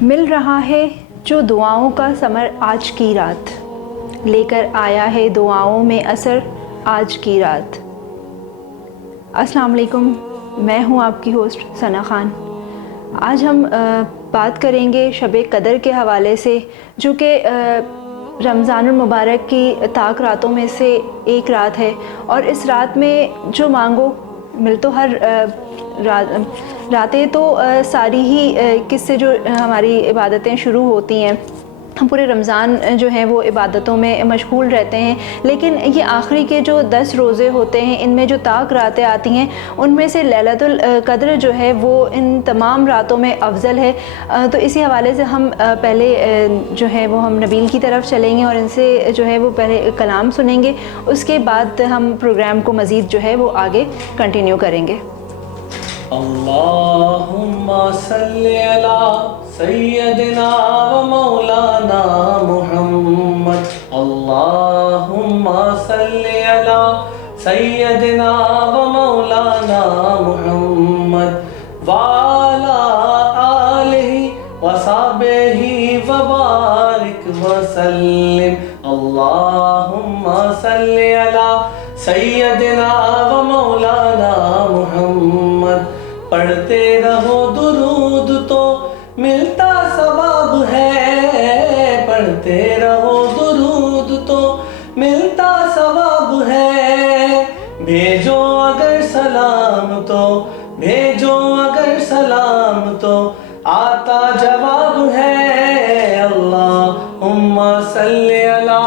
مل رہا ہے جو دعاؤں کا ثمر آج کی رات، لے کر آیا ہے دعاؤں میں اثر آج کی رات۔ السلام علیکم، میں ہوں آپ کی ہوسٹ ثنا خان۔ آج ہم بات کریں گے شب قدر کے حوالے سے، جو کہ رمضان المبارک کی طاق راتوں میں سے ایک رات ہے، اور اس رات میں جو مانگو مل تو ہر راتیں تو ساری ہی کس سے جو ہماری عبادتیں شروع ہوتی ہیں، ہم پورے رمضان جو ہیں وہ عبادتوں میں مشغول رہتے ہیں، لیکن یہ آخری کے جو 10 روزے ہوتے ہیں، ان میں جو طاق راتیں آتی ہیں، ان میں سے لیلۃ القدر جو ہے وہ ان تمام راتوں میں افضل ہے۔ تو اسی حوالے سے ہم پہلے جو ہے وہ ہم نبیل کی طرف چلیں گے اور ان سے جو ہے وہ پہلے کلام سنیں گے، اس کے بعد ہم پروگرام کو مزید جو ہے وہ آگے کنٹینیو کریں گے۔ اللہم صلی علی سیدنا و مولانا محمد، اللہم صلی علی سیدنا و مولانا محمد وعلی آلہ و صحبہ وبارک وسلم۔ اللہم صلی علی سیدنا و مولانا محمد، پڑھتے رہو درود تو ملتا ثواب ہے، پڑھتے رہو درود تو ملتا ثواب ہے، بھیجو اگر سلام تو بھیجو اگر سلام تو آتا جواب ہے۔ اللہم صلی علی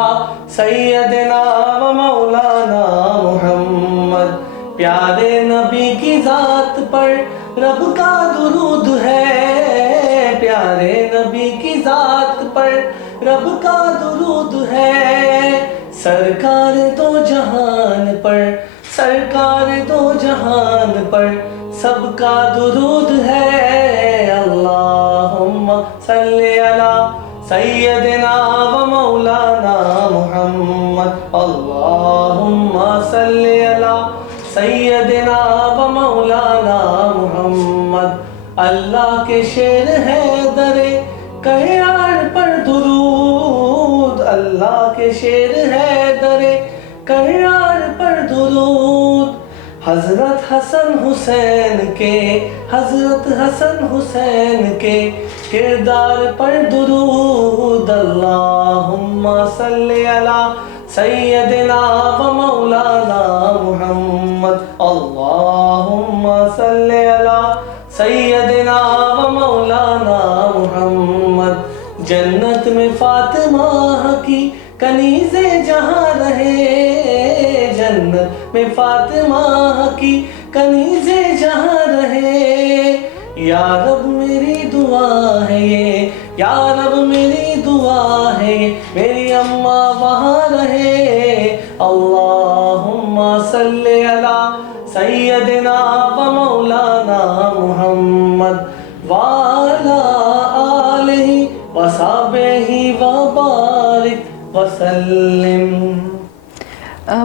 سیدنا و مولانا محمد، پیارے نبی کی ذات پر رب کا درود ہے، پیارے نبی کی ذات پر رب کا درود ہے، سرکار دو جہان پر سرکار دو جہان پر سب کا درود ہے۔ اللہم صلی علی سیدنا و مولانا محمد، اللہم صلی علی سیدنا و مولانا محمد۔ اللہ کے شیر ہے درِ کیار پر درود، اللہ کے شیر ہے درِ کیار پر درود، حضرت حسن حسین کے حضرت حسن حسین کے کردار پر درود۔ اللہم صلی علی سیدنا و مولانا محمد، اللہم صلی علی سیدنا و مولانا محمد۔ جنت میں فاطمہ کی کنیز جہاں رہے، جنت میں فاطمہ کی کنیز جہاں رہے، یا رب میری دعا ہے یہ، یا رب میری دعا ہے یہ، میری اماں وہاں رہے۔ اللہم صلی علی سیدنا و مولانا محمد وعلی آلہ و صحبہ وبارک وسلم۔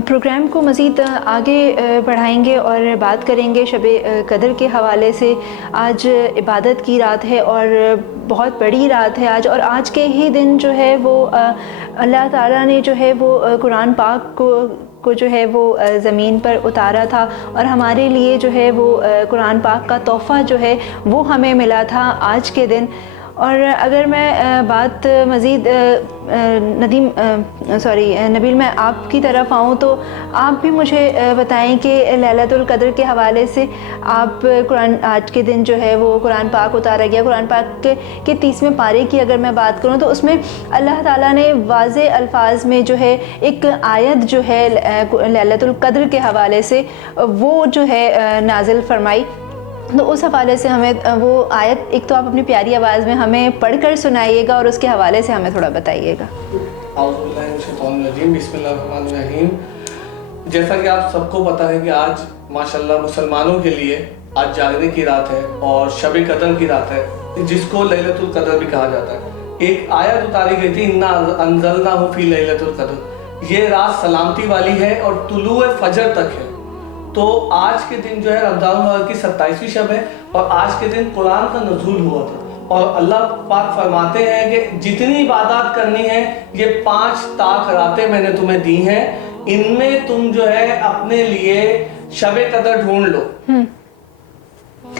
پروگرام کو مزید آگے بڑھائیں گے اور بات کریں گے شب قدر کے حوالے سے۔ آج عبادت کی رات ہے اور بہت بڑی رات ہے آج، اور آج کے ہی دن جو ہے وہ اللہ تعالیٰ نے جو ہے وہ قرآن پاک کو جو ہے وہ زمین پر اتارا تھا، اور ہمارے لیے جو ہے وہ قرآن پاک کا تحفہ جو ہے وہ ہمیں ملا تھا آج کے دن۔ اور اگر میں بات مزید نبیل میں آپ کی طرف آؤں تو آپ بھی مجھے بتائیں کہ لیلۃ القدر کے حوالے سے آپ قرآن آج کے دن جو ہے وہ قرآن پاک اتارا گیا، قرآن پاک کے 30ویں پارے کی اگر میں بات کروں تو اس میں اللہ تعالیٰ نے واضح الفاظ میں جو ہے ایک آیت جو ہے لیلۃ القدر کے حوالے سے وہ جو ہے نازل فرمائی۔ تو اس حوالے سے ہمیں وہ آیت ایک تو آپ اپنی پیاری آواز میں ہمیں پڑھ کر سنائیے گا اور اس کے حوالے سے ہمیں تھوڑا بتائیے گا۔ اعوذ باللہ من الشیطان الرجیم، بسم اللہ الرحمن الرحیم۔ جیسا کہ آپ سب کو پتہ ہے کہ آج ماشاءاللہ مسلمانوں کے لیے آج جاگنے کی رات ہے اور شب قدر کی رات ہے، جس کو لیلۃ القدر بھی کہا جاتا ہے۔ ایک آیت اتاری گئی تھی، انا انزلناہ فی لیلۃ القدر، یہ رات سلامتی والی ہے اور طلوع فجر تک ہے۔ تو آج کے دن جو ہے رمضان المبارک کی 27ویں شب ہے اور آج کے دن قرآن کا نزول ہوا تھا۔ اور اللہ پاک فرماتے ہیں کہ جتنی عبادات کرنی ہے یہ 5 طاق راتیں میں نے تمہیں دی ہیں، ان میں تم جو ہے اپنے لیے شب قدر ڈھونڈ لو۔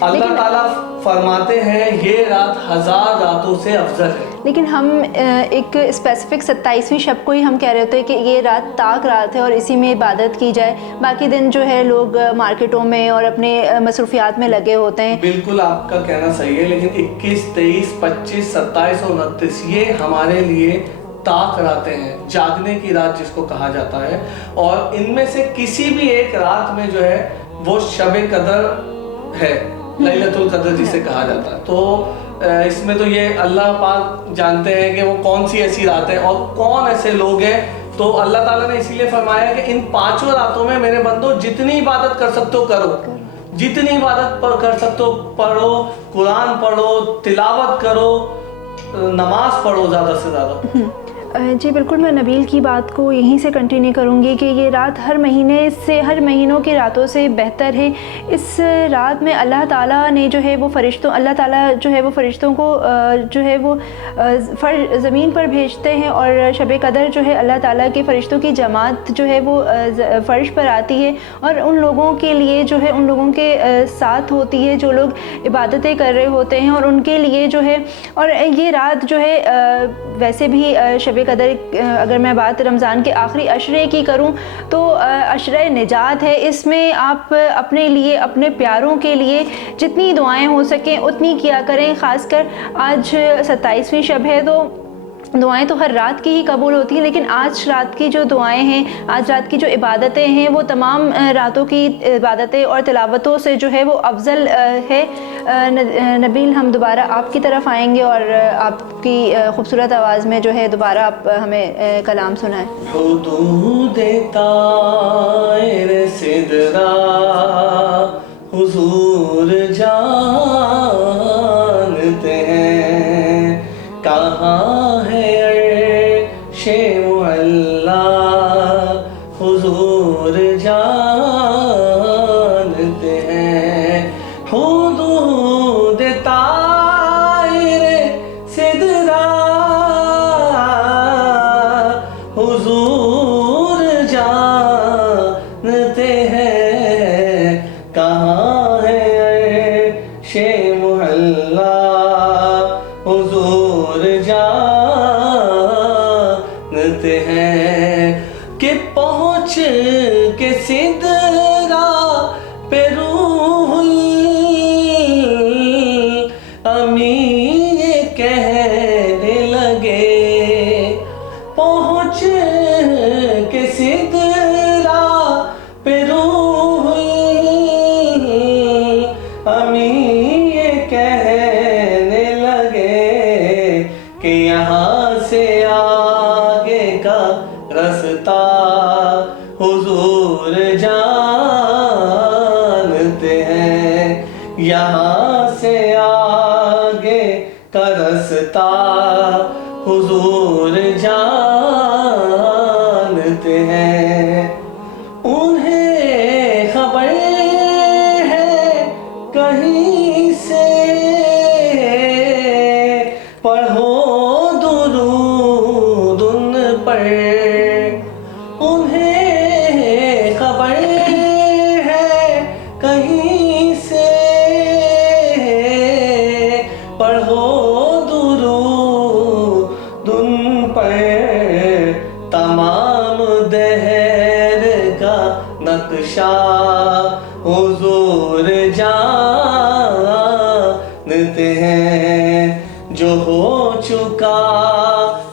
اللہ تعالیٰ فرماتے ہیں یہ رات 1000 راتوں سے افضل ہے۔ لیکن ہم ایک اسپیسیفک 27ویں شب کو ہی ہم کہہ رہے ہوتے ہیں کہ یہ رات طاق رات ہے اور اسی میں عبادت کی جائے، باقی دن جو ہے لوگ مارکیٹوں میں اور اپنے مصروفیات میں لگے ہوتے ہیں۔ بالکل آپ کا کہنا صحیح ہے، لیکن 21، 23، 25، 27 اور 29 یہ ہمارے لیے طاق راتیں ہیں، جاگنے کی رات جس کو کہا جاتا ہے، اور ان میں سے کسی بھی ایک رات میں جو ہے وہ شب قدر ہے، لیلۃ القدر جسے کہا جاتا ہے۔ تو اس میں تو یہ اللہ پاک جانتے ہیں کہ وہ کون سی ایسی راتیں اور کون ایسے لوگ ہیں۔ تو اللہ تعالیٰ نے اسی لیے فرمایا کہ ان 5 راتوں میں میرے بندو جتنی عبادت کر سکتے ہو کرو، جتنی عبادت کر سکتے ہو پڑھو، قرآن پڑھو، تلاوت کرو، نماز پڑھو زیادہ سے زیادہ۔ جی بالکل، میں نبیل کی بات کو یہیں سے کنٹینیو کروں گی کہ یہ رات ہر مہینوں کی راتوں سے بہتر ہے۔ اس رات میں اللہ تعالیٰ نے جو ہے وہ اللہ تعالیٰ جو ہے وہ فرشتوں کو جو ہے وہ زمین پر بھیجتے ہیں، اور شب قدر جو ہے اللہ تعالیٰ کے فرشتوں کی جماعت جو ہے وہ فرش پر آتی ہے اور ان لوگوں کے لیے جو ہے ان لوگوں کے ساتھ ہوتی ہے جو لوگ عبادتیں کر رہے ہوتے ہیں، اور ان کے لیے جو ہے، اور یہ رات جو ہے ویسے بھی شب قدر اگر میں بات رمضان کے آخری عشرے کی کروں تو عشرہ نجات ہے۔ اس میں آپ اپنے لیے، اپنے پیاروں کے لیے جتنی دعائیں ہو سکیں اتنی کیا کریں۔ خاص کر آج 27ویں شب ہے تو دعائیں تو ہر رات کی ہی قبول ہوتی ہیں، لیکن آج رات کی جو دعائیں ہیں، آج رات کی جو عبادتیں ہیں، وہ تمام راتوں کی عبادتیں اور تلاوتوں سے جو ہے وہ افضل ہے۔ نبیل، ہم دوبارہ آپ کی طرف آئیں گے اور آپ کی خوبصورت آواز میں جو ہے دوبارہ آپ ہمیں کلام سنائیں۔ حدود طائر سدرا حضور جانتے ہیں، کہاں ہے عرش معلا حضور جانتے ہیں۔ حدود طائر سدرا حضور جانتے ہیں، کہاں ہے عرش معلا حضور جانتے ہیں، کہ پہنچ کے سدرا پہ روح الامین یہ کہنے لگے، پہنچ کے سدرا پہ روح الامین یہ کہنے لگے کہ یہاں سے آگے کا رستہ حضور جانتے ہیں، یہاں سے آگے کا رستہ حضور جانتے ہیں۔ انہیں خبر ہے کہیں سے، پڑھو درود ان پر، انہیں خبر ہے کہیں سے، پڑھو درود ان پر، تمام دہر کا نقشہ حضور جانتے ہیں، جو ہو چکا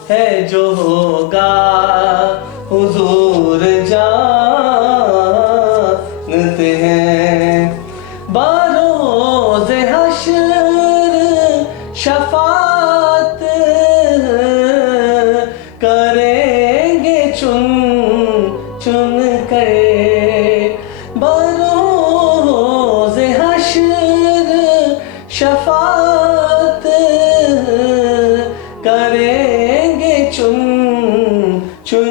ہے جو ہوگا حضور جانتے ہیں، بروز حشر شفاعت کریں گے چن چن کر، بروز حشر شفاعت کریں گے چن چن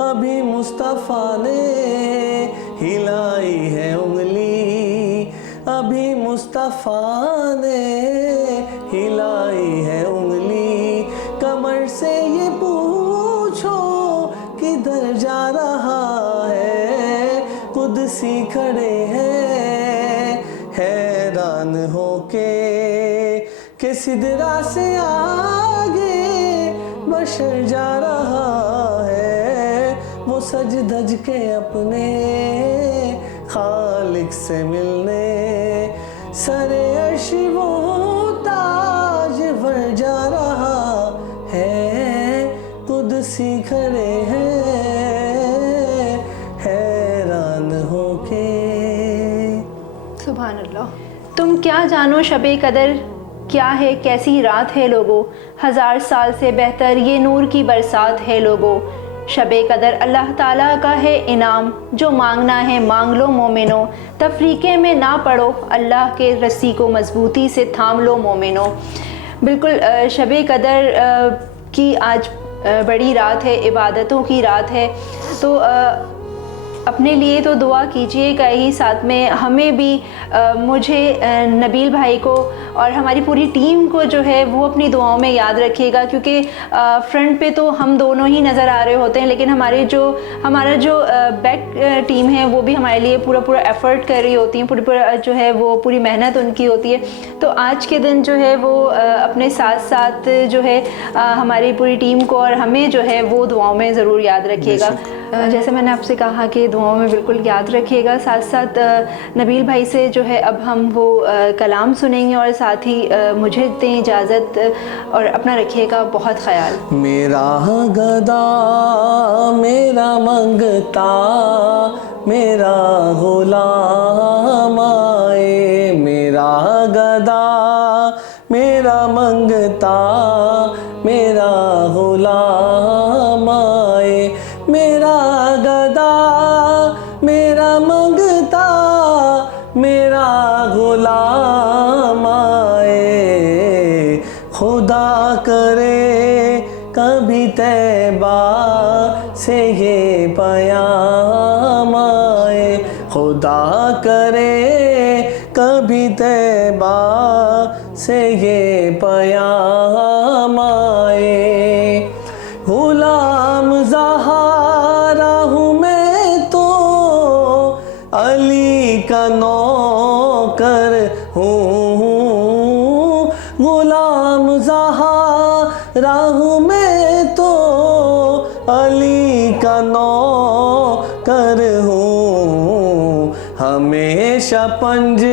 ابھی مصطفیٰ نے ہلائی ہے انگلی، ابھی مصطفیٰ نے ہلائی ہے انگلی، کمر سے یہ پوچھو کدھر جا رہا ہے، قدسی کھڑے ہیں حیران ہو کے کہ سدرا سے آگے بشر جا رہا ہے، وہ سج دھج کے اپنے خالق سے ملنے، سر عرش وہ تاج ور جا رہا ہے، قدسی کھڑے ہیں حیران ہو کے۔ سبحان اللہ۔ تم کیا جانو شب قدر کیا ہے، کیسی رات ہے لوگو، 1000 سال سے بہتر یہ نور کی برسات ہے لوگو۔ شب قدر اللہ تعالیٰ کا ہے انعام، جو مانگنا ہے مانگ لو مومنو، تفریقے میں نہ پڑو اللہ کے رسی کو مضبوطی سے تھام لو مومنو۔ بالکل شب قدر کی آج بڑی رات ہے، عبادتوں کی رات ہے، تو اپنے لیے تو دعا کیجئے گا ہی، ساتھ میں ہمیں بھی، مجھے، نبیل بھائی کو اور ہماری پوری ٹیم کو جو ہے وہ اپنی دعاؤں میں یاد رکھیے گا، کیونکہ فرنٹ پہ تو ہم دونوں ہی نظر آ رہے ہوتے ہیں، لیکن ہمارا جو بیک ٹیم ہے وہ بھی ہمارے لیے پورا ایفرٹ کر رہی ہوتی ہیں، جو ہے وہ پوری محنت ان کی ہوتی ہے۔ تو آج کے دن جو ہے وہ اپنے ساتھ جو ہے ہماری پوری ٹیم کو اور ہمیں جو ہے وہ دعاؤں میں ضرور یاد رکھیے گا۔ جیسے میں نے آپ سے کہا کہ دعاؤں میں بالکل یاد رکھیے گا، ساتھ نبیل بھائی سے جو ہے اب ہم وہ کلام سنیں گے، اور ساتھ ہی مجھے دیں اجازت، اور اپنا رکھیے گا بہت خیال۔ میرا گدا میرا منگتا میرا غلام آئے، میرا گدا میرا منگتا میرا غلام آئے، میرا گدا میرا منگتا میرا غلام آئے، خدا کرے کبھی طیبہ سے یہ پیام آئے، خدا کرے کبھی طیبہ سے یہ پیام آئے، غلام زہرا ہوں میں تو علی کا نوکر ہوں، غلام زہرا ہوں میں تو علی کا نوکر ہوں، ہمیشہ پنج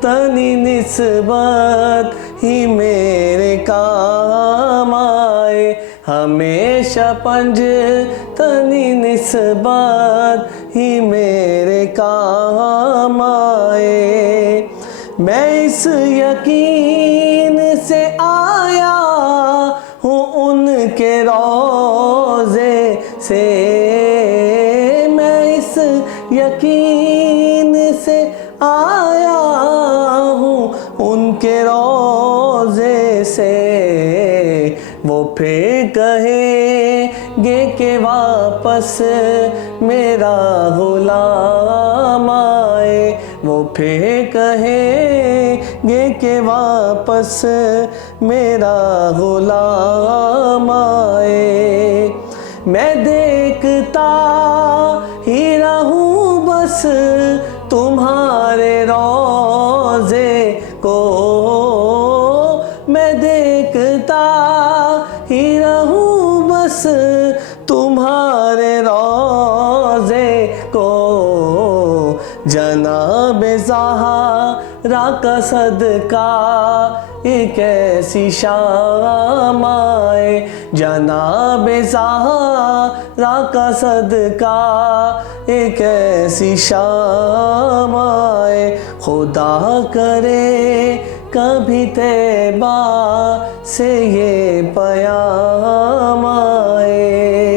تنی نسبت ہی میرے کام آئے، ہمیشہ پنج تنی نسبت ہی میرے کام آئے، میں اس یقین سے آیا ہوں ان کے روضے سے، میں اس یقین سے آیا ہوں ان کے روضے سے، وہ پھر کہیں گے کہ واپس میرا غلام آئے، وہ پھر کہیں گے کہ واپس میرا غلام آئے، میں دیکھتا ہی رہوں بس تمہارے روضے کو، میں دیکھتا ہی رہوں بس تمہارے روضے کو، جناب زہرا کا صدقہ ایک ایسی شام آئے، جناب زہرا کا صدقہ ایک ایسی شام آئے، خدا کرے کبھی طیبہ سے یہ پیام آئے۔